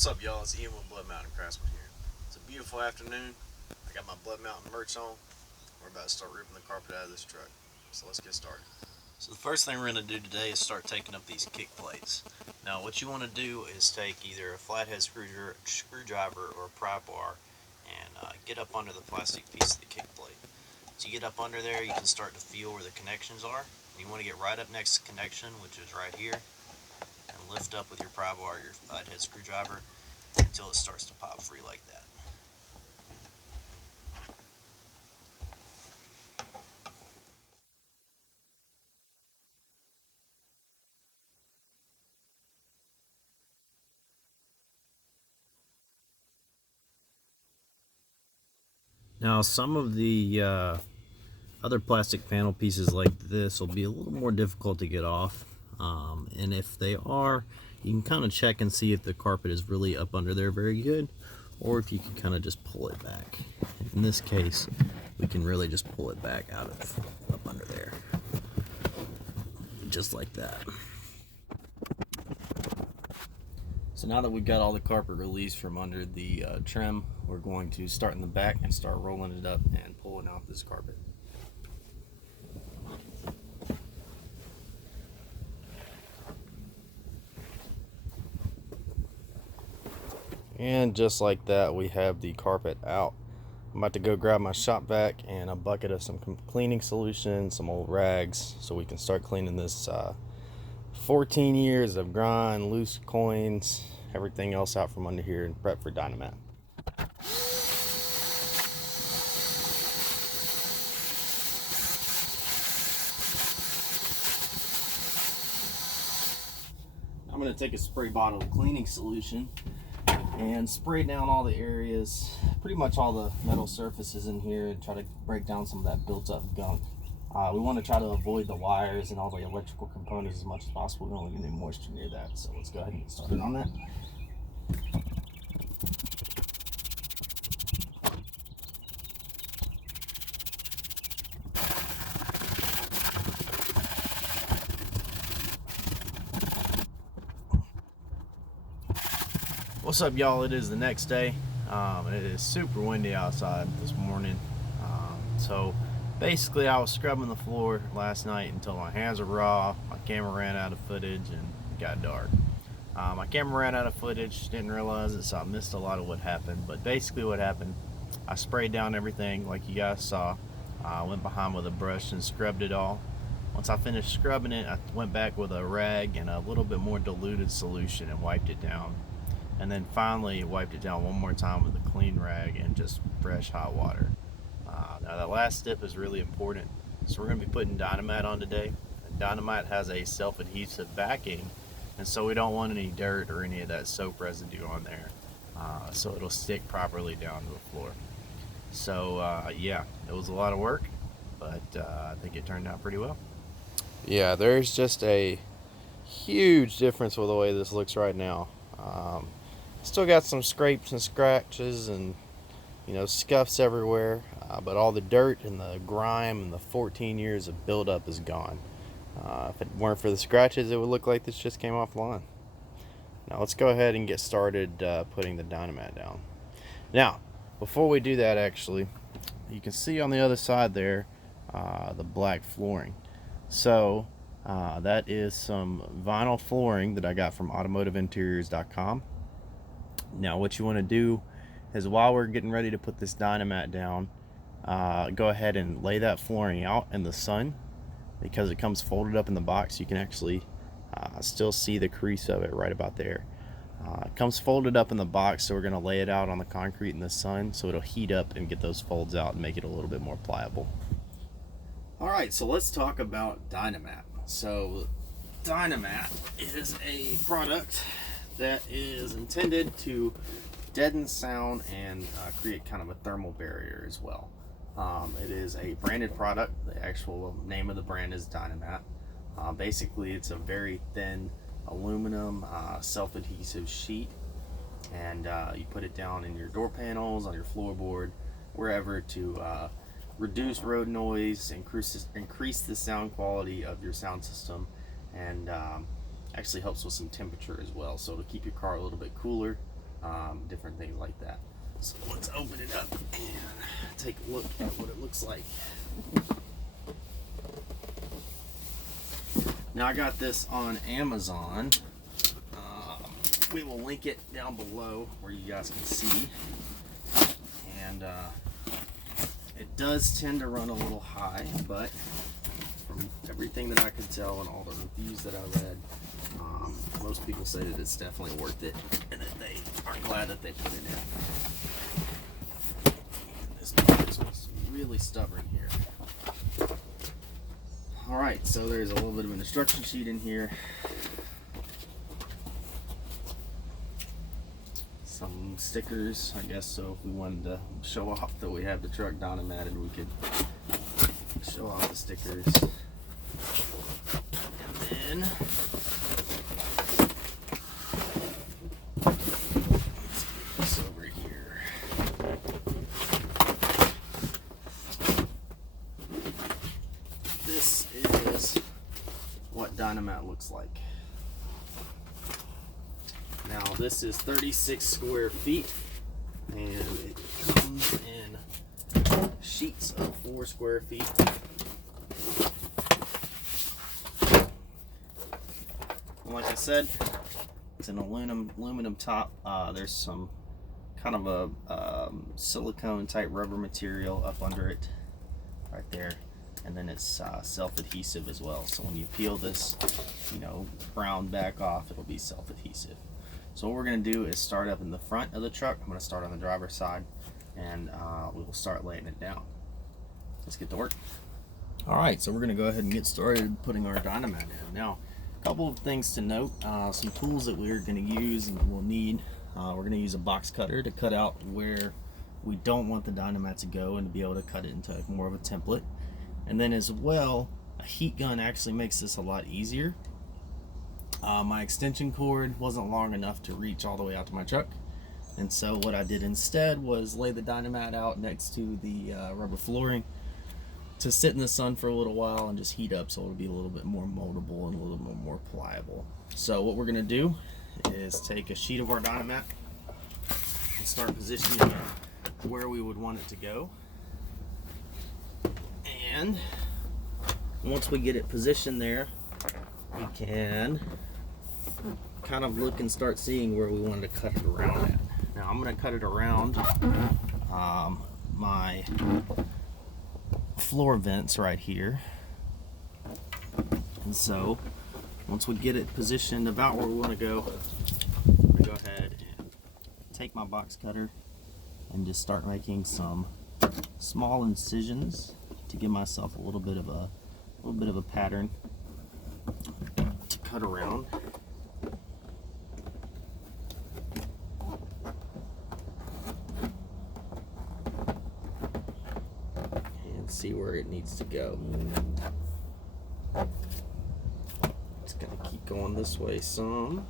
What's up, y'all? It's Ian with Blood Mountain Craftsman here. It's a beautiful afternoon. I got my Blood Mountain merch on. We're about to start ripping the carpet out of this truck. So let's get started. So the first thing we're going to do today is start taking up these kick plates. Now what you want to do is take either a flathead screwdriver or a pry bar and get up under the plastic piece of the kick plate. So you get up under there, you can start to feel where the connections are. You want to get right up next to the connection, which is right here, and lift up with your pry bar or your flathead screwdriver until it starts to pop free like that. Now some of the other plastic panel pieces like this will be a little more difficult to get off, and if they are, you can kind of check and see if the carpet is really up under there very good, or if you can kind of just pull it back. In this case, we can really just pull it back out of up under there, just like that. So now that we've got all the carpet released from under the trim, we're going to start in the back and start rolling it up and pulling out this carpet. And just like that, we have the carpet out. I'm about to go grab my shop vac and a bucket of some cleaning solution, some old rags, so we can start cleaning this 14 years of grind, loose coins, everything else out from under here and prep for Dynamat. I'm going to take a spray bottle of cleaning solution and spray down all the areas, pretty much all the metal surfaces in here, and try to break down some of that built up gunk. We want to try to avoid the wires and all the electrical components as much as possible. We don't want to get any moisture near that, so let's go ahead and get started on that. What's up, y'all? It is the next day. It is super windy outside this morning. So basically I was scrubbing the floor last night until my hands were raw, my camera ran out of footage, and it got dark. My camera ran out of footage, didn't realize it, so I missed a lot of what happened. But basically what happened, I sprayed down everything like you guys saw. I went behind with a brush and scrubbed it all. Once I finished scrubbing it, I went back with a rag and a little bit more diluted solution and wiped it down. And then finally wiped it down one more time with a clean rag and just fresh hot water. Now that last step is really important. So we're going to be putting Dynamat on today. And Dynamat has a self-adhesive backing, and so we don't want any dirt or any of that soap residue on there. So it'll stick properly down to the floor. So yeah, it was a lot of work, but I think it turned out pretty well. Yeah, there's just a huge difference with the way this looks right now. Still got some scrapes and scratches and scuffs everywhere, but all the dirt and the grime and the 14 years of buildup is gone. If it weren't for the scratches, it would look like this just came off the line. Now let's go ahead and get started putting the Dynamat down. Now before we do that, actually, you can see on the other side there the black flooring. So that is some vinyl flooring that I got from automotiveinteriors.com. Now what you want to do is, while we're getting ready to put this Dynamat down, go ahead and lay that flooring out in the sun, because it comes folded up in the box. You can actually still see the crease of it right about there. It comes folded up in the box, so we're going to lay it out on the concrete in the sun so it'll heat up and get those folds out and make it a little bit more pliable. Alright, so let's talk about Dynamat. So Dynamat is a product that is intended to deaden sound and create kind of a thermal barrier as well. It is a branded product. The actual name of the brand is Dynamat. Basically, it's a very thin aluminum self-adhesive sheet, and you put it down in your door panels, on your floorboard, wherever, to reduce road noise, increase the sound quality of your sound system, and actually helps with some temperature as well. So to keep your car a little bit cooler, different things like that. So let's open it up and take a look at what it looks like. Now I got this on Amazon. We will link it down below where you guys can see. And it does tend to run a little high, but from everything that I could tell and all the reviews that I read, most people say that it's definitely worth it and that they are glad that they put it in. This box was really stubborn here. Alright, so there's a little bit of an instruction sheet in here. Some stickers, I guess, so if we wanted to show off that we have the truck dynamatted, we could show off the stickers. And then let's get this over here. This is what Dynamat looks like. Now this is 36 square feet and it comes in sheets of 4 square feet. Like I said, it's an aluminum top. There's some kind of a silicone type rubber material up under it right there, and then it's self-adhesive as well. So when you peel this, brown back off, it'll be self-adhesive. So what we're going to do is start up in the front of the truck. I'm going to start on the driver's side, and we will start laying it down. Let's get to work. Alright, so we're going to go ahead and get started putting our Dynamat in. Now, a couple of things to note, some tools that we're going to use and we'll need. We're going to use a box cutter to cut out where we don't want the Dynamat to go and to be able to cut it into more of a template. And then as well, a heat gun actually makes this a lot easier. My extension cord wasn't long enough to reach all the way out to my truck, and so what I did instead was lay the Dynamat out next to the rubber flooring to sit in the sun for a little while and just heat up, so it'll be a little bit more moldable and a little bit more pliable. So what we're going to do is take a sheet of our Dynamat and start positioning where we would want it to go. And once we get it positioned there, we can kind of look and start seeing where we wanted to cut it around at. Now I'm going to cut it around my floor vents right here. And so once we get it positioned about where we want to go, I'm going to go ahead and take my box cutter and just start making some small incisions to give myself a little bit of a pattern to cut around. And see where it needs to go. It's going to keep going this way some.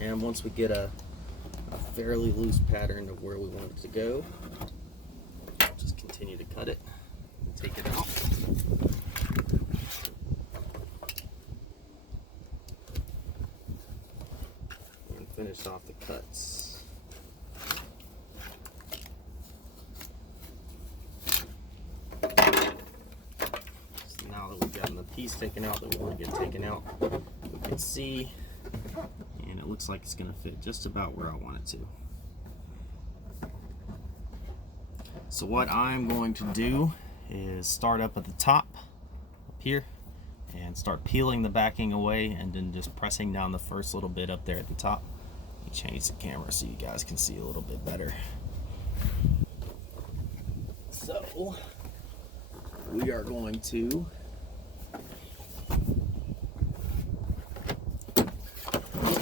And once we get a fairly loose pattern of where we want it to go, just continue to cut it and take it out. And finish off the cuts. So now that we've gotten the piece taken out that we want to get taken out, we can see, and it looks like it's going to fit just about where I want it to. So what I'm going to do is start up at the top, up here, and start peeling the backing away and then just pressing down the first little bit up there at the top. Let me change the camera so you guys can see a little bit better. So we are going to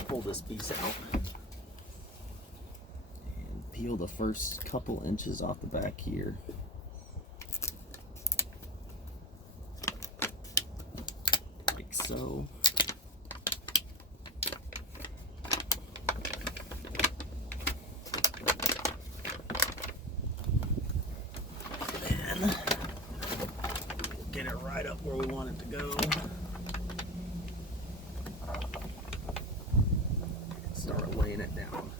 pull this piece out and peel the first couple inches off the back here. Like so. where we want it to go. Start laying it down.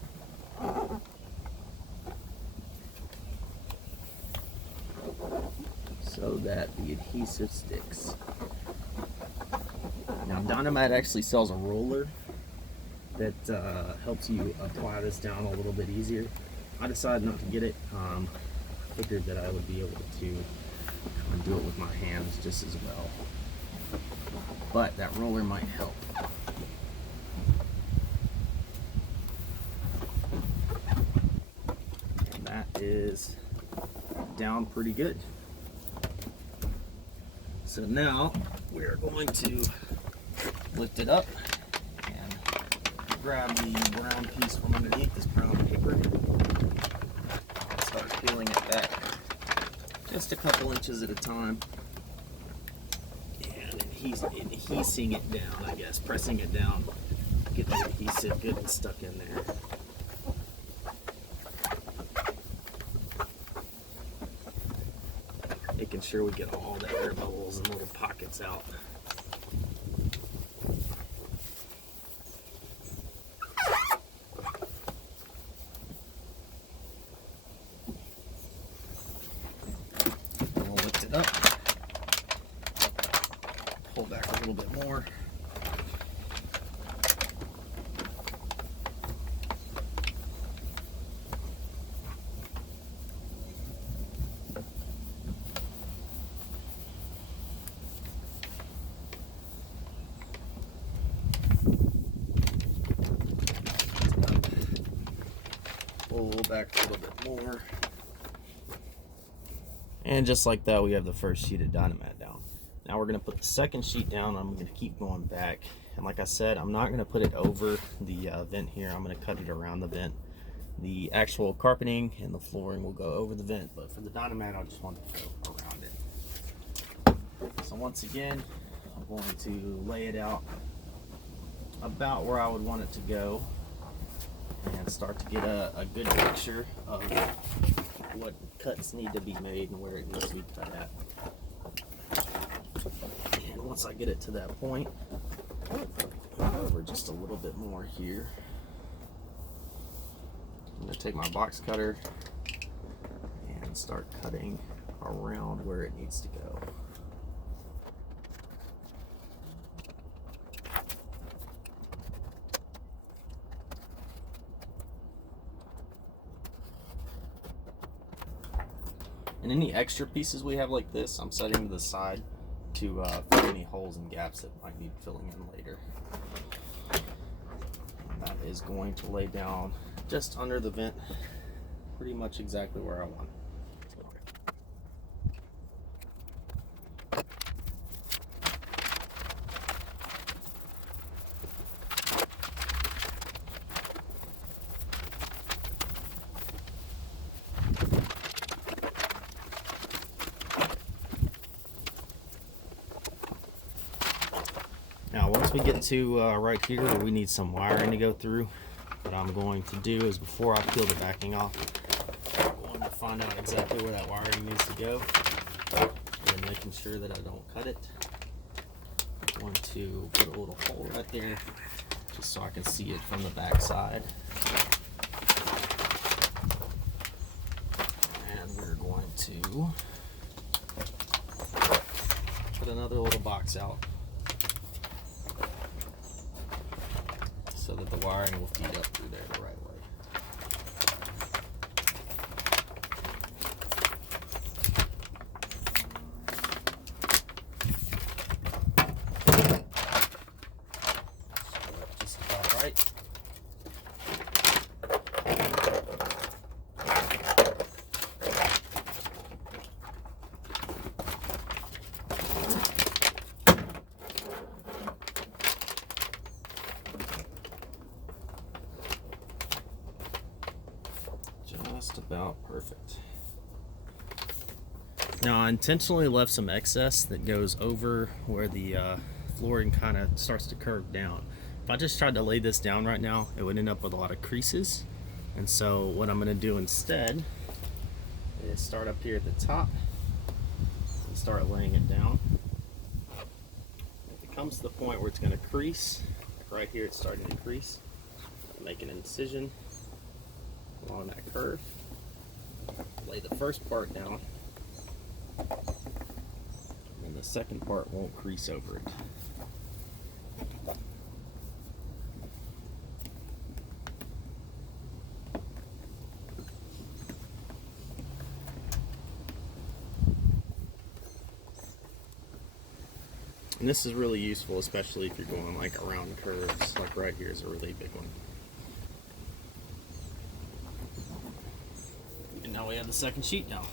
So that the adhesive sticks. Now Dynamat actually sells a roller that helps you apply this down a little bit easier. I decided not to get it. Figured that I would be able to do it with my hands just as well. But that roller might help. And that is down pretty good. So now we're going to lift it up and grab the brown piece from underneath this brown paper and start peeling it back just a couple inches at a time and adhesing it down, I guess, pressing it down, get the adhesive good and stuck in there. Making sure we get all the air bubbles and little pockets out. And we'll lift it up, pull back a little bit more. Pull back a little bit more. And just like that, we have the first sheet of Dynamat down. Now we're going to put the second sheet down. I'm going to keep going back. And like I said, I'm not going to put it over the vent here. I'm going to cut it around the vent. The actual carpeting and the flooring will go over the vent, but for the Dynamat, I just want to go around it. So once again, I'm going to lay it out about where I would want it to go and start to get a good picture of what cuts need to be made and where it needs to be cut at. And once I get it to that point, over just a little bit more here, I'm going to take my box cutter and start cutting around where it needs to go. And any extra pieces we have like this, I'm setting to the side to fill any holes and gaps that might need filling in later. And that is going to lay down just under the vent, pretty much exactly where I want. Now once we get to right here where we need some wiring to go through, what I'm going to do is before I peel the backing off, I'm going to find out exactly where that wiring needs to go and making sure that I don't cut it. I'm going to put a little hole right there just so I can see it from the back side. And we're going to put another little box out so that the wiring will feed up through there the right way. So just about right. Just about perfect. Now I intentionally left some excess that goes over where the flooring kind of starts to curve down. If I just tried to lay this down right now, it would end up with a lot of creases. And so what I'm going to do instead is start up here at the top and start laying it down. comes to the point where it's going to crease, right here it's starting to crease, make an incision along that curve, lay the first part down, and then the second part won't crease over it. And this is really useful, especially if you're going like around curves, like right here is a really big one. And now we have the second sheet down.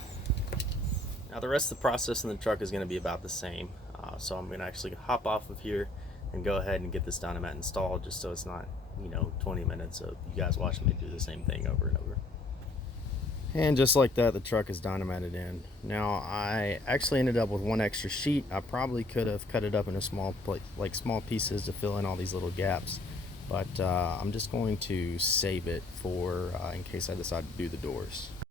Now the rest of the process in the truck is going to be about the same. So I'm going to actually hop off of here and go ahead and get this Dynamat installed, just so it's not, 20 minutes of you guys watching me do the same thing over and over. And just like that, the truck is Dynamated in. Now I actually ended up with one extra sheet. I probably could have cut it up into small pieces to fill in all these little gaps, but I'm just going to save it for in case I decide to do the doors.